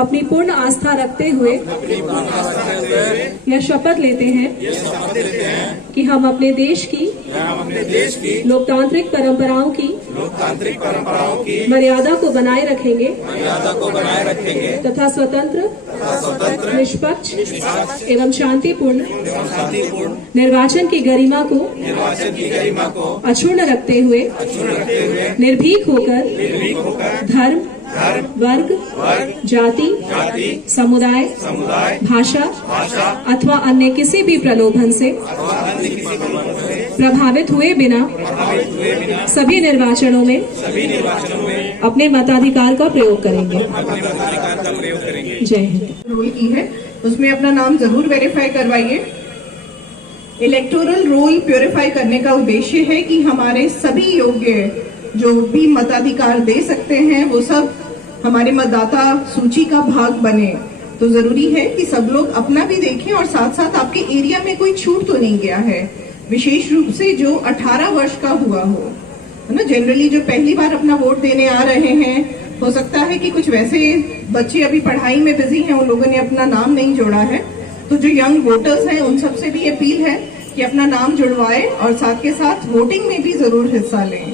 अपनी पूर्ण आस्था रखते हुए यह शपथ लेते हैं कि हम अपने देश की लोकतांत्रिक परंपराओं की मर्यादा को बनाए रखेंगे तथा स्वतंत्र निष्पक्ष एवं शांतिपूर्ण निर्वाचन की गरिमा को अक्षुण्ण रखते हुए निर्भीक होकर धर्म, वर्ग, जाति, समुदाय, भाषा अथवा अन्य किसी भी प्रलोभन से प्रभावित हुए बिना सभी निर्वाचनों में अपने मताधिकार का प्रयोग करेंगे। जय हिंद। रोल की है उसमें अपना नाम जरूर वेरीफाई करवाइए। इलेक्टोरल रोल प्योरीफाई करने का उद्देश्य है कि हमारे सभी योग्य जो भी मताधिकार दे सकते हैं वो सब हमारे मतदाता सूची का भाग बने। तो जरूरी है कि सब लोग अपना भी देखें और साथ साथ आपके एरिया में कोई छूट तो नहीं गया है, विशेष रूप से जो 18 वर्ष का हुआ हो, है ना। जनरली जो पहली बार अपना वोट देने आ रहे हैं, हो सकता है कि कुछ वैसे बच्चे अभी पढ़ाई में बिजी हैं, उन लोगों ने अपना नाम नहीं जोड़ा है। तो जो यंग वोटर्स हैं उन सबसे भी अपील है कि अपना नाम जुड़वाएं और साथ के साथ वोटिंग में भी जरूर हिस्सा लें।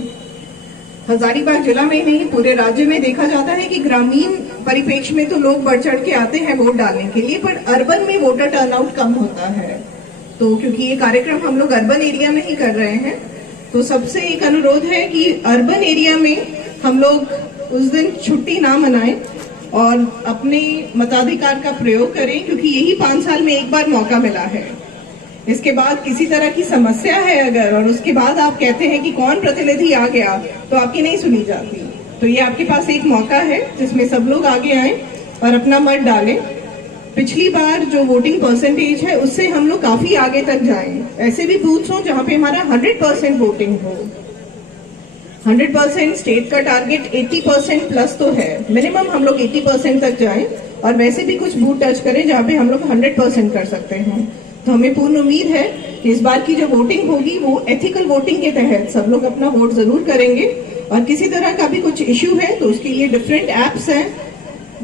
हजारीबाग जिला में नहीं पूरे राज्य में देखा जाता है कि ग्रामीण परिप्रेक्ष्य में तो लोग बढ़ चढ़ के आते हैं वोट डालने के लिए, पर अर्बन में वोटर टर्नआउट कम होता है। तो क्योंकि ये कार्यक्रम हम लोग अर्बन एरिया में ही कर रहे हैं, तो सबसे एक अनुरोध है कि अर्बन एरिया में हम लोग उस दिन छुट्टी ना मनाएं और अपने मताधिकार का प्रयोग करें, क्योंकि यही 5 साल में एक बार मौका मिला है। इसके बाद किसी तरह की समस्या है अगर, और उसके बाद आप कहते हैं कि कौन प्रतिनिधि आ गया, तो आपकी नहीं सुनी जाती। तो ये आपके पास एक मौका है जिसमें सब लोग आगे आए और अपना मत डालें। पिछली बार जो वोटिंग परसेंटेज है उससे हम लोग काफी आगे तक जाएं। ऐसे भी बूथ्स हो जहां पे हमारा 100% वोटिंग हो। 100% स्टेट का टारगेट 80% प्लस तो है, मिनिमम हम लोग 80% तक जाएं और वैसे भी कुछ बूथ टच करें जहाँ पे हम लोग 100% कर सकते हैं। तो हमें पूर्ण उम्मीद है कि इस बार की जो वोटिंग होगी वो एथिकल वोटिंग के तहत सब लोग अपना वोट जरूर करेंगे। और किसी तरह का भी कुछ इश्यू है तो उसके लिए डिफरेंट एप्स हैं।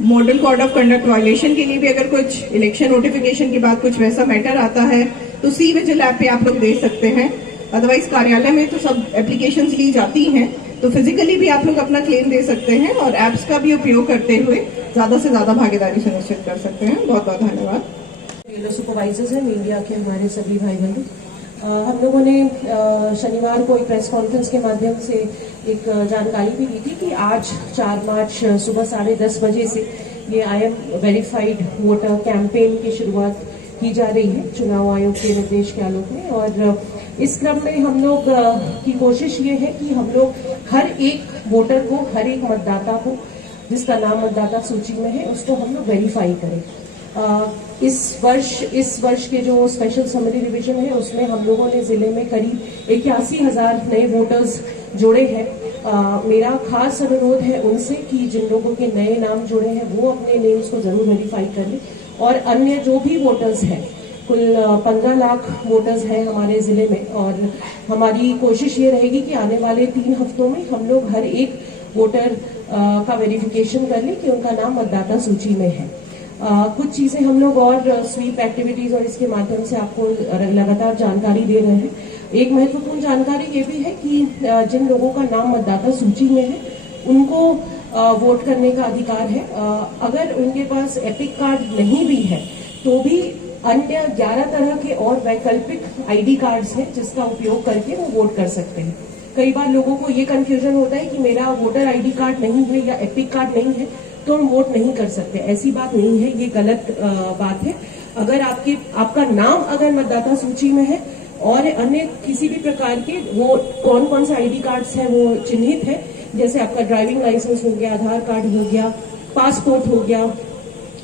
Model code of conduct violation के लिए भी अगर कुछ इलेक्शन नोटिफिकेशन के बाद कुछ वैसा मैटर आता है तो सी विजिल ऐप पे आप लोग दे सकते हैं। अदरवाइज कार्यालय में तो सब एप्लीकेशंस ली जाती हैं, तो फिजिकली भी आप लोग अपना क्लेम दे सकते हैं और एप्स का भी उपयोग करते हुए ज्यादा से ज्यादा भागीदारी सुनिश्चित कर सकते हैं। बहुत बहुत धन्यवाद। सुपरवाइजर्स हैं मीडिया के हमारे सभी भाई बंधु, हम लोगों ने शनिवार को एक प्रेस कॉन्फ्रेंस के माध्यम से एक जानकारी भी दी थी कि आज 4 मार्च सुबह 10:30 बजे से ये I am verified voter campaign की शुरुआत की जा रही है चुनाव आयोग के निर्देश के आलोक में। और इस क्रम में हम लोग की कोशिश ये है कि हम लोग हर एक वोटर को, हर एक मतदाता को जिसका नाम मतदाता सूची में है उसको हम लोग वेरीफाई करें। इस वर्ष के जो स्पेशल समरी रिवीजन है उसमें हम लोगों ने जिले में करीब 81,000 नए वोटर्स जोड़े हैं। मेरा खास अनुरोध है उनसे कि जिन लोगों के नए नाम जुड़े हैं वो अपने नेम्स को जरूर वेरीफाई कर लें। और अन्य जो भी वोटर्स हैं, कुल 15 लाख वोटर्स हैं हमारे जिले में, और हमारी कोशिश ये रहेगी कि आने वाले 3 हफ्तों में हम लोग हर एक वोटर का वेरिफिकेशन कर लें कि उनका नाम मतदाता सूची में है। कुछ चीजें हम लोग और स्वीप एक्टिविटीज और इसके माध्यम से आपको लगातार जानकारी दे रहे हैं। एक महत्वपूर्ण जानकारी ये भी है कि जिन लोगों का नाम मतदाता सूची में है उनको वोट करने का अधिकार है। अगर उनके पास एपिक कार्ड नहीं भी है तो भी अन्य 11 तरह के और वैकल्पिक आईडी कार्ड्स हैं जिसका उपयोग करके वो वोट कर सकते हैं। कई बार लोगों को ये कंफ्यूजन होता है कि मेरा वोटर आईडी कार्ड नहीं है या एपिक कार्ड नहीं है तो हम वोट नहीं कर सकते। ऐसी बात नहीं है, ये गलत बात है। अगर आपका नाम अगर मतदाता सूची में है और अन्य किसी भी प्रकार के वो कौन से आईडी कार्ड्स हैं वो चिन्हित है, जैसे आपका ड्राइविंग लाइसेंस हो गया, आधार कार्ड हो गया, पासपोर्ट हो गया,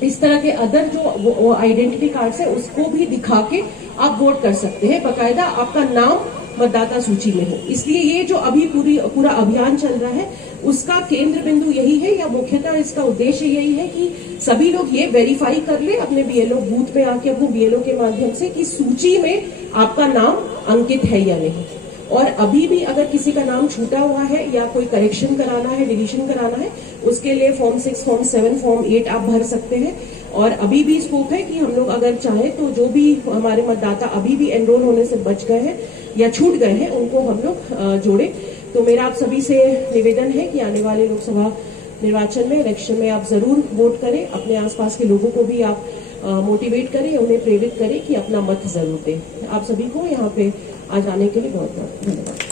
इस तरह के अदर जो आइडेंटिटी कार्ड्स है उसको भी दिखा के आप वोट कर सकते हैं, बकायदा आपका नाम मतदाता सूची में हो। इसलिए ये जो अभी पूरा अभियान चल रहा है उसका केंद्र बिंदु यही है, या मुख्यतः इसका उद्देश्य यही है कि सभी लोग ये वेरीफाई कर ले अपने बीएलओ बूथ पे आके, अपने बीएलओ के माध्यम से कि सूची में आपका नाम अंकित है या नहीं। और अभी भी अगर किसी का नाम छूटा हुआ है या कोई करेक्शन कराना है, डिलीशन कराना है, उसके लिए फॉर्म 6, फॉर्म 7, फॉर्म 8 आप भर सकते हैं। और अभी भी स्कोप है कि हम लोग अगर चाहें तो जो भी हमारे मतदाता अभी भी एनरोल होने से बच गए हैं या छूट गए हैं उनको हम लोग जोड़े। तो मेरा आप सभी से निवेदन है कि आने वाले लोकसभा निर्वाचन में, इलेक्शन में आप जरूर वोट करें। अपने आसपास के लोगों को भी आप मोटिवेट करें, उन्हें प्रेरित करें कि अपना मत जरूर दें। आप सभी को यहाँ पे आज आने के लिए बहुत बहुत धन्यवाद।